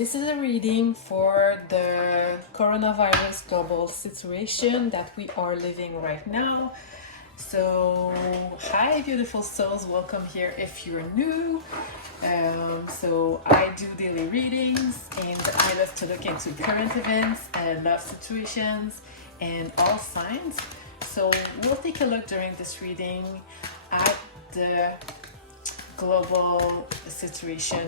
This is a reading for the coronavirus global situation that we are living right now. So, hi beautiful souls, welcome here if you're new. So I do daily readings and I love to look into current events, love situations and all signs. So we'll take a look during this reading at the global situation,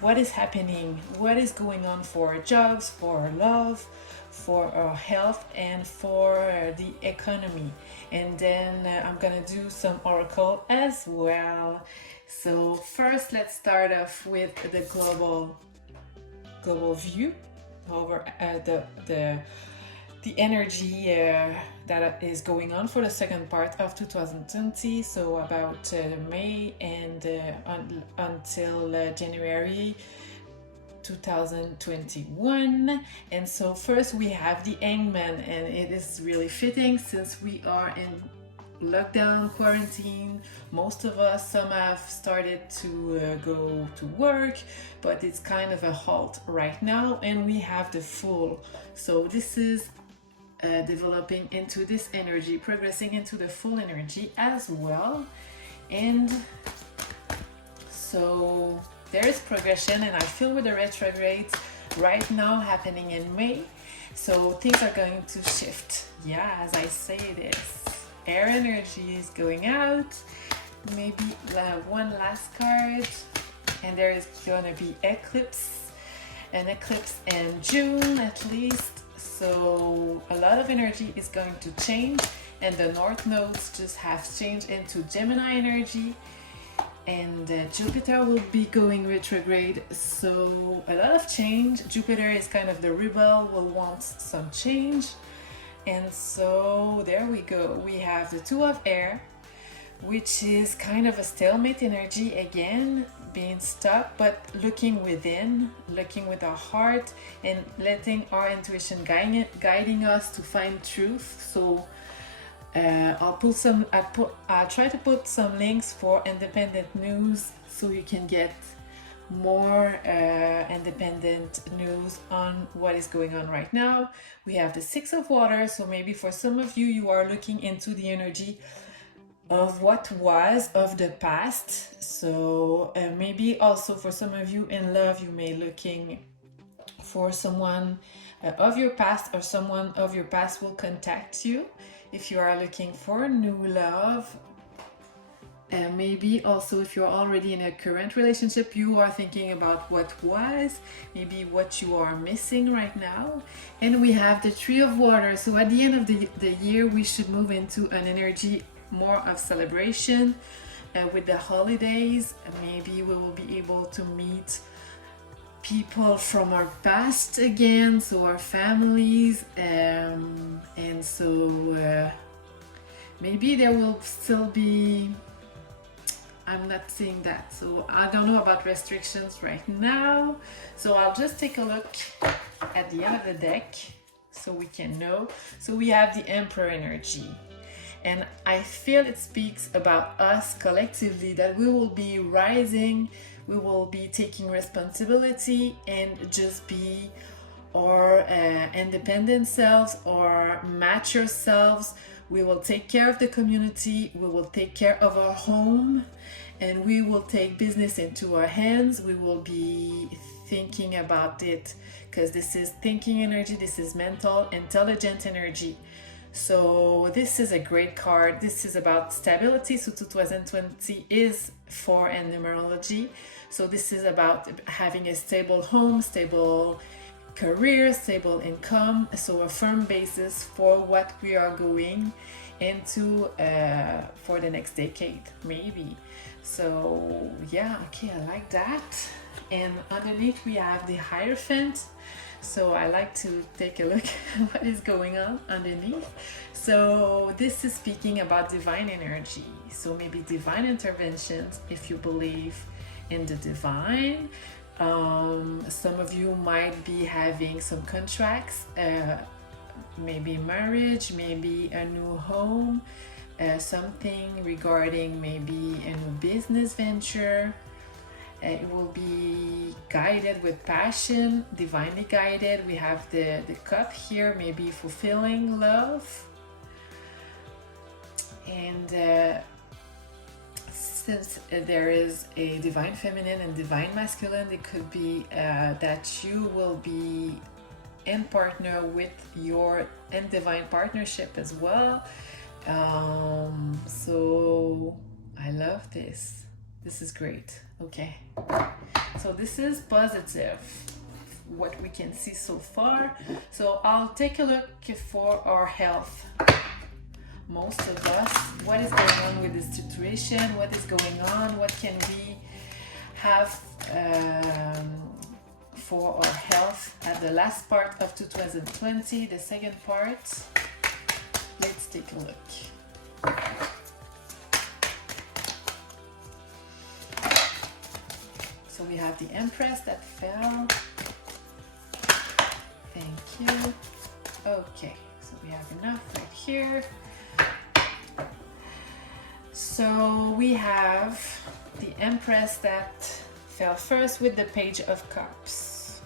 what is happening, what is going on for our jobs, for our love, for our health, and for the economy. And then I'm gonna do some oracle as well. So first, let's start off with the global view over the energy that is going on for the second part of 2020, so about May and until January 2021. And so first we have the Hangman, and it is really fitting since we are in lockdown, quarantine. Most of us, some have started to go to work, but it's kind of a halt right now, and we have the Fool. So this is developing into this energy, progressing into the Full energy as well. And so there is progression, and I feel with the retrogrades right now happening in May, so things are going to shift. Yeah, as I say this, air energy is going out. Maybe one last card, and there is gonna be an eclipse in June at least. So a lot of energy is going to change, and the north nodes just have changed into Gemini energy, and Jupiter will be going retrograde. So a lot of change. Jupiter is kind of the rebel, will want some change. And so there we go. We have the Two of Air, which is kind of a stalemate energy again, being stuck, but looking within, looking with our heart, and letting our intuition guiding us to find truth. So I'll try to put some links for independent news so you can get more independent news on what is going on right now. We have the Six of Water, so maybe for some of you, you are looking into the energy of what was of the past. So maybe also for some of you in love, you may looking for someone of your past, or someone of your past will contact you if you are looking for new love. Maybe also if you're already in a current relationship, you are thinking about what was, maybe what you are missing right now. And we have the Three of Water, so at the end of the year we should move into an energy more of celebration with the holidays. Maybe we will be able to meet people from our past again, so our families, and so maybe there will still be, I'm not seeing that, so I don't know about restrictions right now. So I'll just take a look at the end of the deck so we can know. So we have the Emperor energy, and I feel it speaks about us collectively, that we will be rising, we will be taking responsibility and just be our independent selves, or mature selves. We will take care of the community, we will take care of our home, and we will take business into our hands. We will be thinking about it, because this is thinking energy, this is mental, intelligent energy. So this is a great card. This is about stability. So 2020 is for in numerology. So this is about having a stable home, stable career, stable income. So a firm basis for what we are going into for the next decade, maybe. So yeah, okay, I like that. And underneath we have the Hierophant. So I like to take a look at what is going on underneath. So this is speaking about divine energy. So maybe divine interventions if you believe in the divine. Some of you might be having some contracts, maybe marriage, maybe a new home, something regarding maybe a new business venture. It will be guided with passion, divinely guided. We have the cup here, maybe fulfilling love. And since there is a divine feminine and divine masculine, it could be that you will be in partner with your in divine partnership as well. So I love this. This is great. Okay, so this is positive, what we can see so far. So I'll take a look for our health. Most of us, what is going on with this situation? What is going on? What can we have for our health at the last part of 2020, the second part? Let's take a look. So we have the Empress that fell. Thank you. Okay, so we have enough right here. So we have the Empress that fell first with the Page of Cups.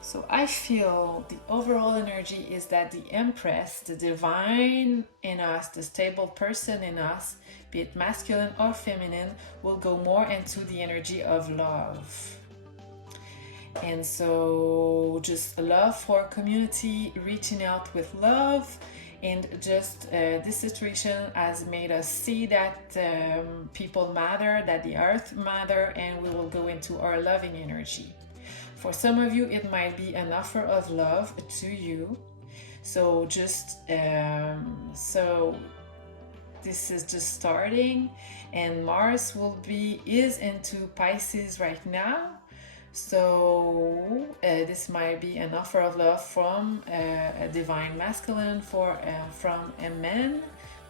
So I feel the overall energy is that the Empress, the divine in us, the stable person in us, be it masculine or feminine, will go more into the energy of love. And so just love for community, reaching out with love. And just this situation has made us see that people matter, that the earth matter, and we will go into our loving energy. For some of you, it might be an offer of love to you. So just, so this is just starting, and Mars is into Pisces right now. So this might be an offer of love from a divine masculine from a man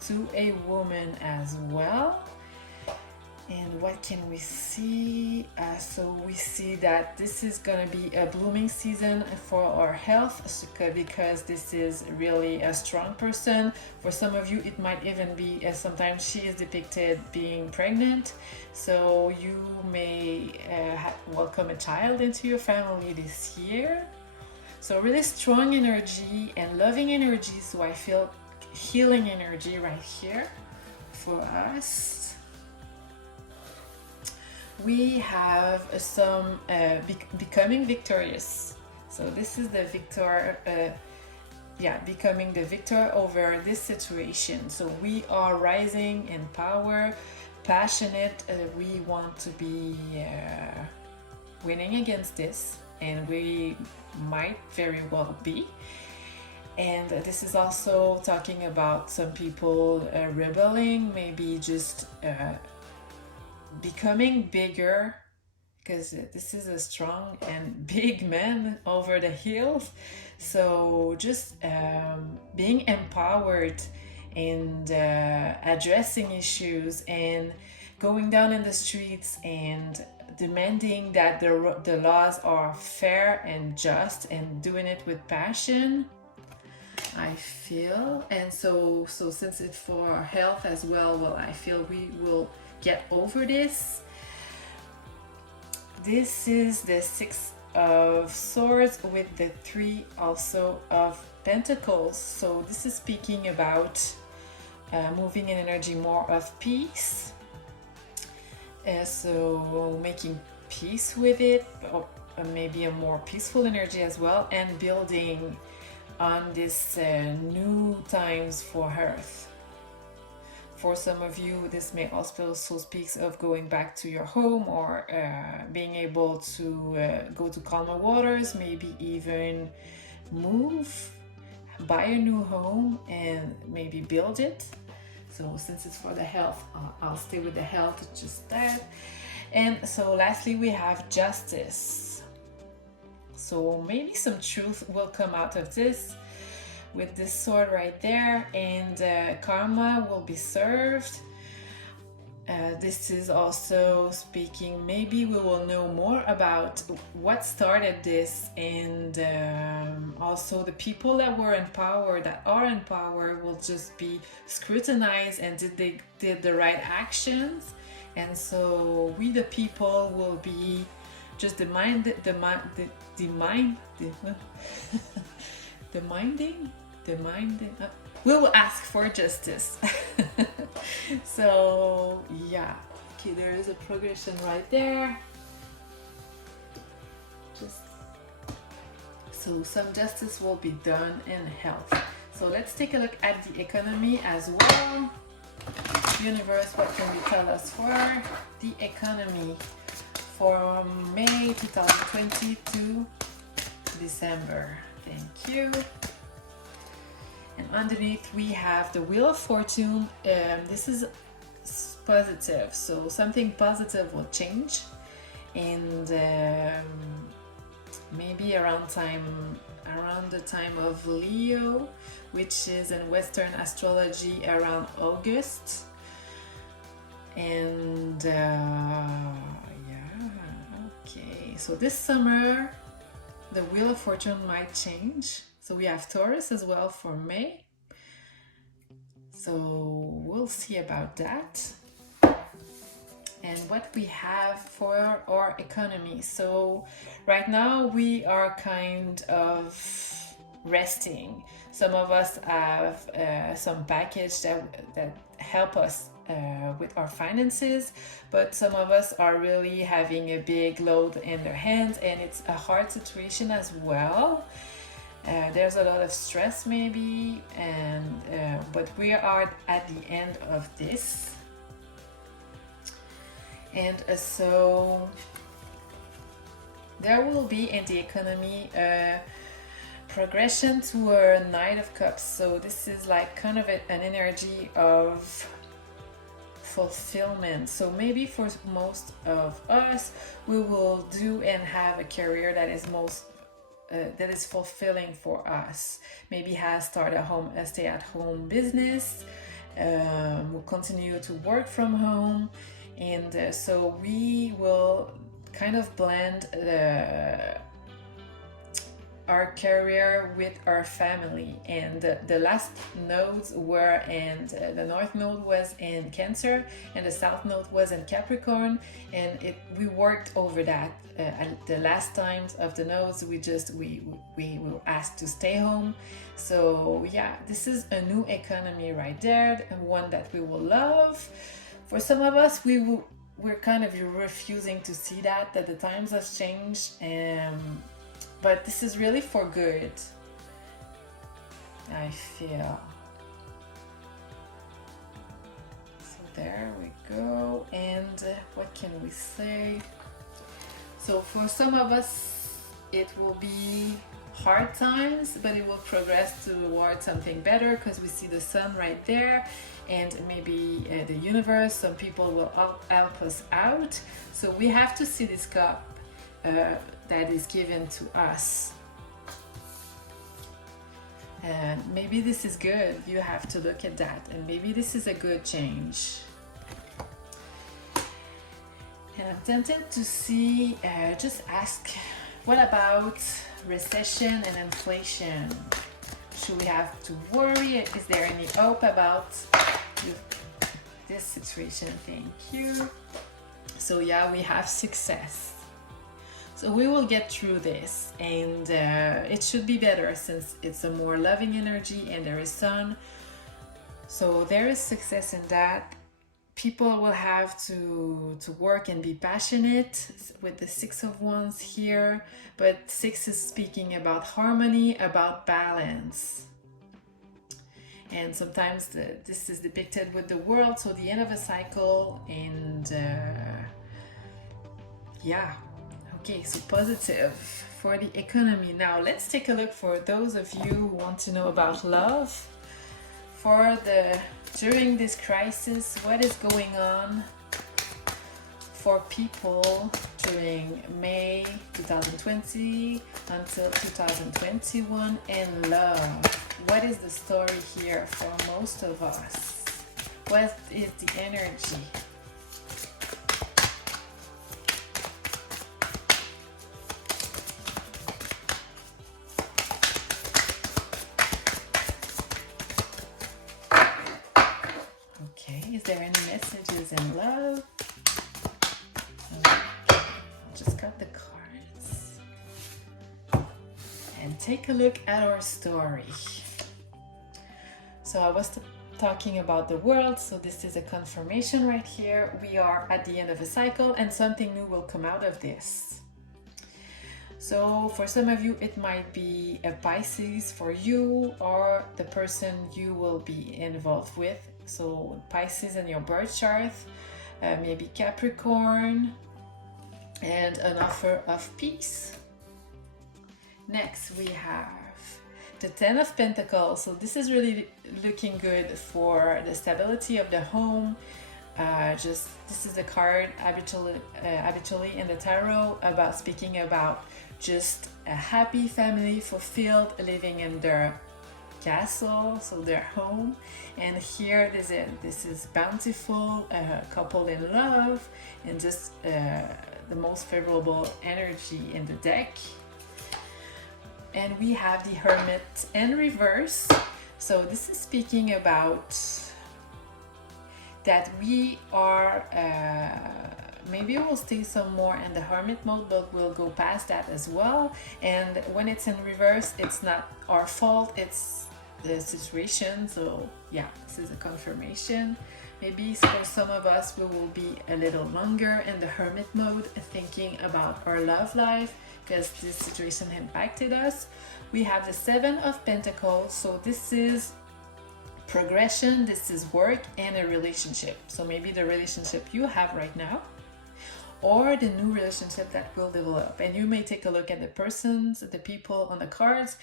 to a woman as well. And what can we see? So we see that this is going to be a blooming season for our health, because this is really a strong person. For some of you, it might even be, sometimes she is depicted being pregnant. So you may welcome a child into your family this year. So really strong energy and loving energy. So I feel healing energy right here for us. We have some becoming victorious. So this is the victor, becoming the victor over this situation. So we are rising in power, passionate. We want to be winning against this, and we might very well be. And this is also talking about some people rebelling, maybe just becoming bigger, because this is a strong and big man over the hills. So just being empowered and addressing issues and going down in the streets and demanding that the laws are fair and just, and doing it with passion, I feel. And so since it's for our health as well, I feel we will get over this. This is the Six of Swords with the Three also of Pentacles. So this is speaking about moving in energy more of peace. So making peace with it, or maybe a more peaceful energy as well, and building on this new times for Earth. For some of you, this may also speaks of going back to your home, or being able to go to calmer waters, maybe even move, buy a new home and maybe build it. So since it's for the health, I'll stay with the health, just that. And so lastly, we have justice. So maybe some truth will come out of this with this sword right there, and karma will be served. This is also speaking, maybe we will know more about what started this, and also the people that were in power, that are in power, will just be scrutinized, and did the right actions, And so we, the people, will be just the mind, the minding. We will ask for justice. So yeah, okay, there is a progression right there. Just so some justice will be done in health. So let's take a look at the economy as well. Universe, what can you tell us for the economy from May 2020 to December? Thank you. And underneath we have the Wheel of Fortune. This is positive, so something positive will change, and maybe around the time of Leo, which is in Western astrology around August. And yeah, okay, so this summer the Wheel of Fortune might change. So we have Taurus as well for May, so we'll see about that. And what we have for our economy. So right now we are kind of resting. Some of us have some package that help us with our finances, but some of us are really having a big load in their hands, and it's a hard situation as well. There's a lot of stress maybe, and but we are at the end of this. And so there will be in the economy a progression to a Knight of Cups. So this is like kind of an energy of fulfillment. So maybe for most of us, we will do and have a career that is fulfilling for us. Maybe start a stay-at-home business. We'll continue to work from home. And so we will kind of blend our career with our family. And the last nodes were in the North Node was in Cancer, and the South Node was in Capricorn. And we worked over that. At the last times of the nodes, we were asked to stay home. So yeah, this is a new economy right there, and one that we will love. For some of us, we're kind of refusing to see that the times have changed, but this is really for good, I feel. So there we go. And what can we say? So for some of us, it will be hard times, but it will progress towards something better because we see the sun right there, and maybe the universe, some people will help us out. So we have to see this cup that is given to us, and maybe this is good. You have to look at that, and maybe this is a good change. And I'm tempted to see, just ask, what about recession and inflation? Should we have to worry? Is there any hope about this situation? Thank you. So yeah, we have success. So we will get through this, and it should be better since it's a more loving energy and there is sun. So there is success in that. People will have to work and be passionate with the Six of Wands here, but Six is speaking about harmony, about balance. And sometimes this is depicted with the world, so the end of a cycle, and yeah. Okay, so positive for the economy. Now let's take a look for those of you who want to know about love. During this crisis, what is going on for people during May 2020 until 2021 in love? What is the story here for most of us? What is the energy? Is there any messages in love? just cut the cards and take a look at our story. So I was talking about the world, so this is a confirmation right here. We are at the end of a cycle and something new will come out of this. So for some of you, it might be a Pisces for you or the person you will be involved with. So Pisces in your birth chart, maybe Capricorn, and an offer of peace. Next we have the Ten of Pentacles. So this is really looking good for the stability of the home. This is a card habitually in the tarot about speaking about just a happy family, fulfilled, living in their castle, so their home. And here this is bountiful, couple in love, and just the most favorable energy in the deck. And we have the Hermit in reverse. So this is speaking about that we are maybe we'll stay some more in the hermit mode, but we'll go past that as well. And when it's in reverse, it's not our fault, it's the situation. So yeah, this is a confirmation. Maybe for some of us, we will be a little longer in the hermit mode, thinking about our love life, because this situation impacted us. We have the Seven of Pentacles. So this is progression, this is work and a relationship. So maybe the relationship you have right now, or the new relationship that will develop. And you may take a look at the people on the cards.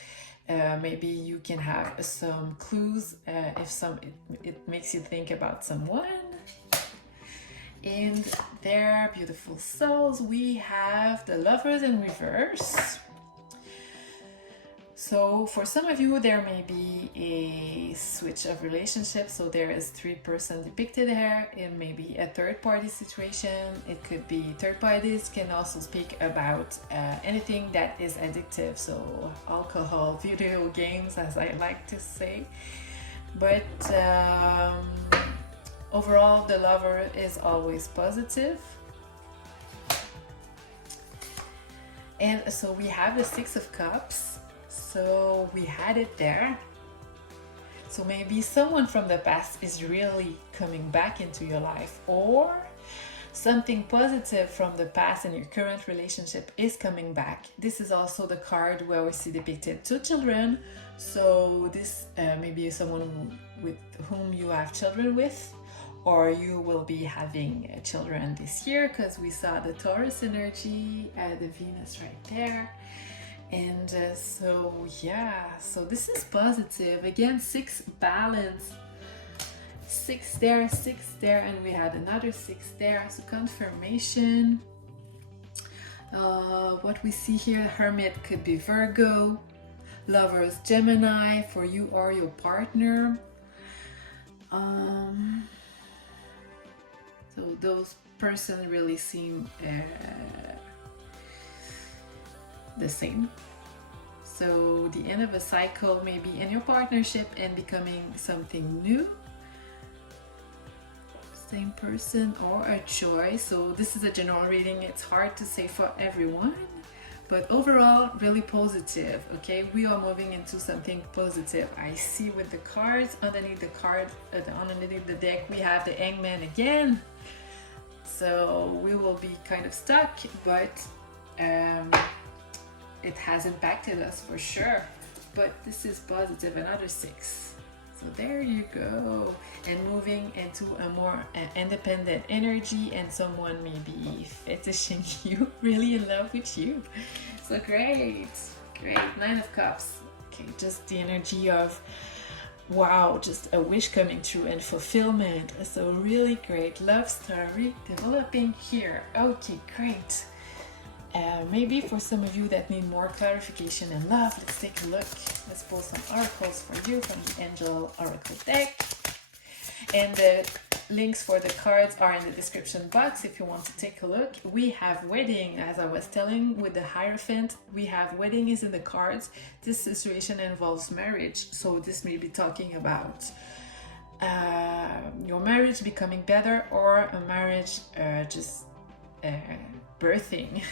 Maybe you can have some clues if it makes you think about someone. And their beautiful souls, we have the Lovers in reverse. So for some of you, there may be a switch of relationships. So there is 3 persons depicted here. It may be a third party situation. It could be third parties can also speak about anything that is addictive. So alcohol, video games, as I like to say. But overall, the lover is always positive. And so we have the Six of Cups. So we had it there. So maybe someone from the past is really coming back into your life, or something positive from the past in your current relationship is coming back. This is also the card where we see depicted 2 children. So this may be someone with whom you have children with, or you will be having children this year, because we saw the Taurus energy, the Venus right there. And so yeah, so this is positive. Again, 6 balance, 6 there, 6 there, and we had another 6 there. So confirmation. What we see here, Hermit could be Virgo, Lovers Gemini for you or your partner. So those persons really seem the same. So the end of a cycle, maybe in your partnership, and becoming something new. Same person or a choice. So this is a general reading. It's hard to say for everyone, but overall really positive. Okay, we are moving into something positive. I see with the cards underneath the card, underneath the deck, we have the Hangman again. So we will be kind of stuck, but it has impacted us for sure. But this is positive, another 6. So there you go. And moving into a more independent energy, and someone may be fetishing you, really in love with you. So great, great. 9 of Cups. Okay, just the energy of wow, just a wish coming true and fulfillment. So really great love story developing here. Okay, great. Maybe for some of you that need more clarification in love, let's take a look. Let's pull some oracles for you from the Angel Oracle deck. And the links for the cards are in the description box if you want to take a look. We have wedding, as I was telling with the Hierophant, we have wedding is in the cards. This situation involves marriage, so this may be talking about your marriage becoming better, or a marriage just birthing.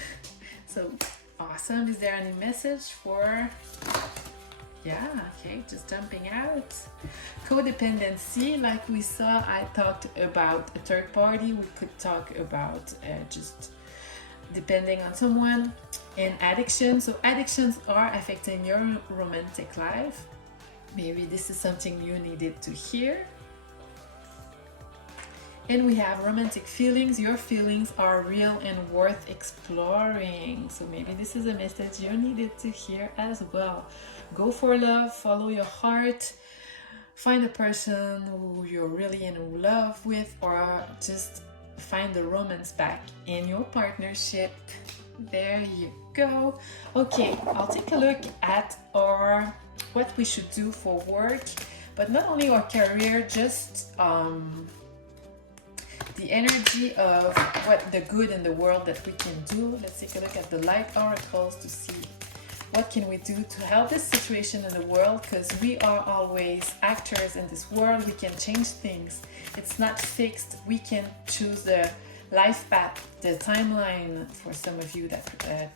So awesome. Is there any message for, yeah, okay, just jumping out. Codependency, like we saw, I talked about a third party. We could talk about just depending on someone. And addiction, so addictions are affecting your romantic life. Maybe this is something you needed to hear. And we have romantic feelings. Your feelings are real and worth exploring. So maybe this is a message you needed to hear as well. Go for love, follow your heart, find a person who you're really in love with, or just find the romance back in your partnership. There you go. Okay, I'll take a look at what we should do for work, but not only our career, just the energy of what the good in the world that we can do. Let's take a look at the light oracles to see what can we do to help this situation in the world, because we are always actors in this world. We can change things. It's not fixed. We can choose the life path, the timeline for some of you that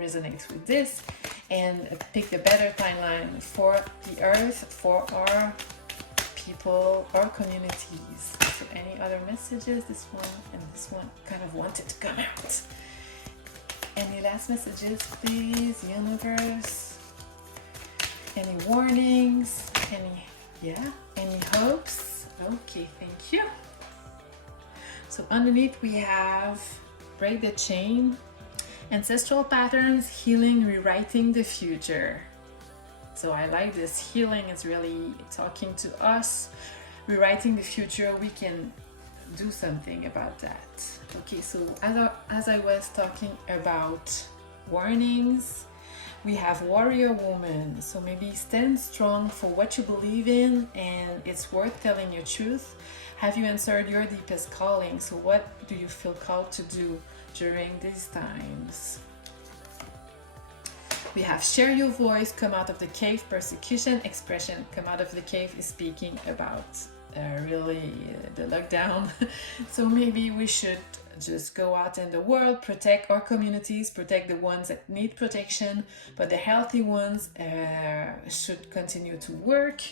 resonates with this, and pick the better timeline for the earth, for our people, our communities. So any other messages? This one and this one kind of wanted to come out. Any last messages, please, universe? Any warnings? Any hopes? Okay, thank you. So underneath we have break the chain, ancestral patterns, healing, rewriting the future. So I like this. Healing is really talking to us. Rewriting the future, we can do something about that. Okay, so as I was talking about warnings, we have warrior woman. So maybe stand strong for what you believe in, and it's worth telling your truth. Have you answered your deepest calling? So what do you feel called to do during these times? We have share your voice, come out of the cave, persecution, expression. Come out of the cave is speaking about really the lockdown. So maybe we should just go out in the world, protect our communities, protect the ones that need protection, but the healthy ones should continue to work.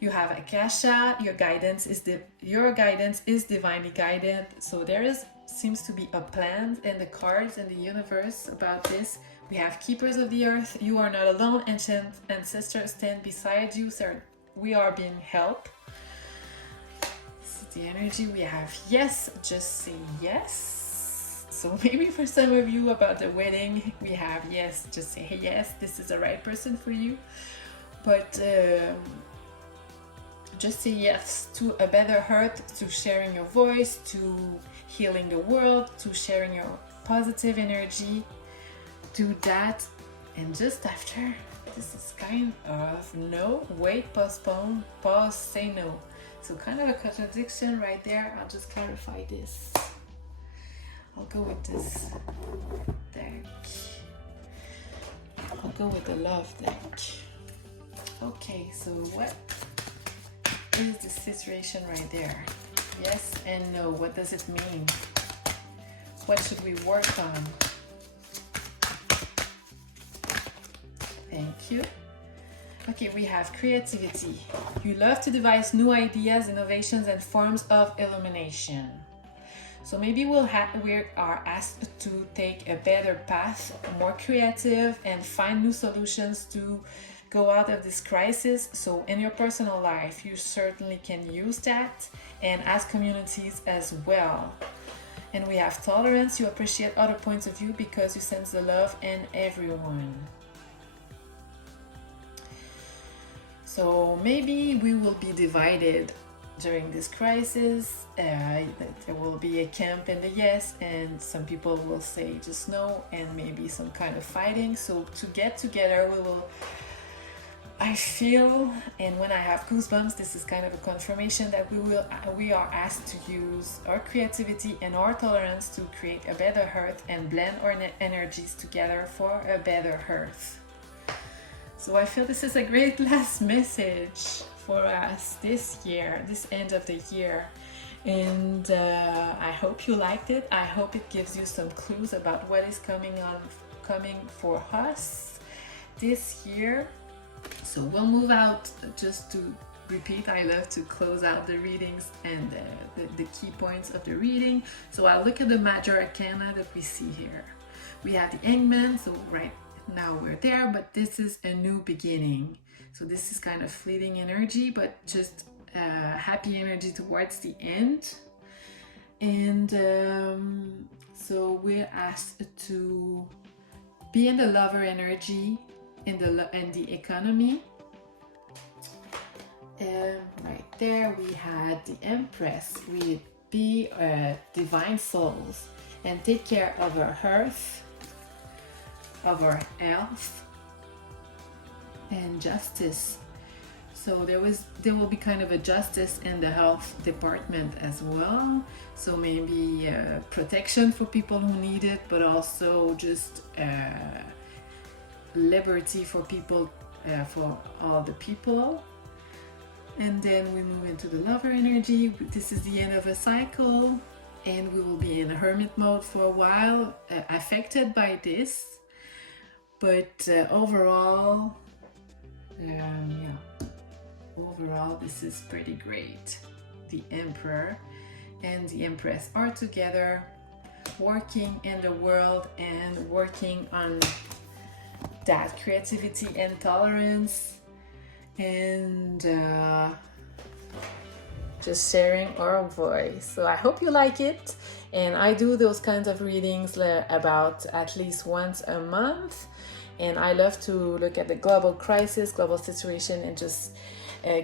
You have Akasha, your guidance is divinely guided. So there seems to be a plan in the cards in the universe about this. We have keepers of the earth. You are not alone. Ancient ancestors stand beside you. So we are being helped. This is the energy. We have yes. Just say yes. So maybe for some of you about the wedding, we have yes. Just say hey, yes. This is the right person for you. But just say yes to a better heart, to sharing your voice, to healing the world, to sharing your positive energy. Do that. And just after, this is kind of no, wait, postpone, pause, say no. So kind of a contradiction right there. I'll just clarify this. I'll go with this deck. I'll go with the love deck. Okay, so what is the situation right there? Yes and no. What does it mean? What should we work on? Thank you. Okay, we have creativity. You love to devise new ideas, innovations, and forms of illumination. So maybe we are asked to take a better path, more creative, and find new solutions to go out of this crisis. So in your personal life, you certainly can use that, and as communities as well. And we have tolerance. You appreciate other points of view because you sense the love in everyone. So maybe we will be divided during this crisis. There will be a camp in the yes, and some people will say just no, and maybe some kind of fighting. So to get together, I feel, and when I have goosebumps, this is kind of a confirmation that we are asked to use our creativity and our tolerance to create a better earth and blend our energies together for a better earth. So I feel this is a great last message for us this year, this end of the year. And I hope you liked it. I hope it gives you some clues about what is coming for us this year. So we'll move out. Just to repeat, I love to close out the readings and the key points of the reading. So I'll look at the major arcana that we see here. We have the Hangman, so right now we're there, but this is a new beginning. So this is kind of fleeting energy, but just happy energy towards the end. And so we're asked to be in the lover energy, in the economy. Right there we had the Empress. We be divine souls and take care of our hearth, of our health, and justice. So there will be kind of a justice in the health department as well. So maybe protection for people who need it, but also just liberty for people, for all the people. And then we move into the lover energy. This is the end of a cycle, and we will be in a hermit mode for a while, affected by this. But overall, overall this is pretty great. The Emperor and the Empress are together, working in the world and working on that creativity and tolerance, and just sharing our voice. So I hope you like it, and I do those kinds of readings about at least once a month, and I love to look at the global crisis, global situation, and just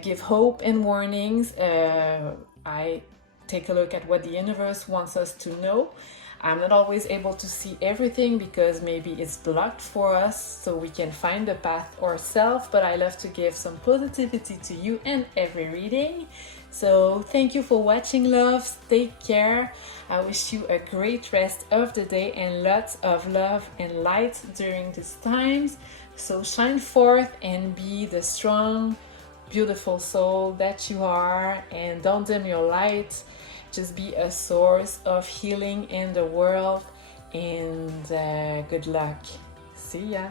give hope and warnings. I take a look at what the universe wants us to know. I'm not always able to see everything because maybe it's blocked for us, so we can find the path ourselves, but I love to give some positivity to you in every reading. So thank you for watching, loves. Take care. I wish you a great rest of the day and lots of love and light during these times. So shine forth and be the strong, beautiful soul that you are, and don't dim your light. Just be a source of healing in the world, and good luck. See ya.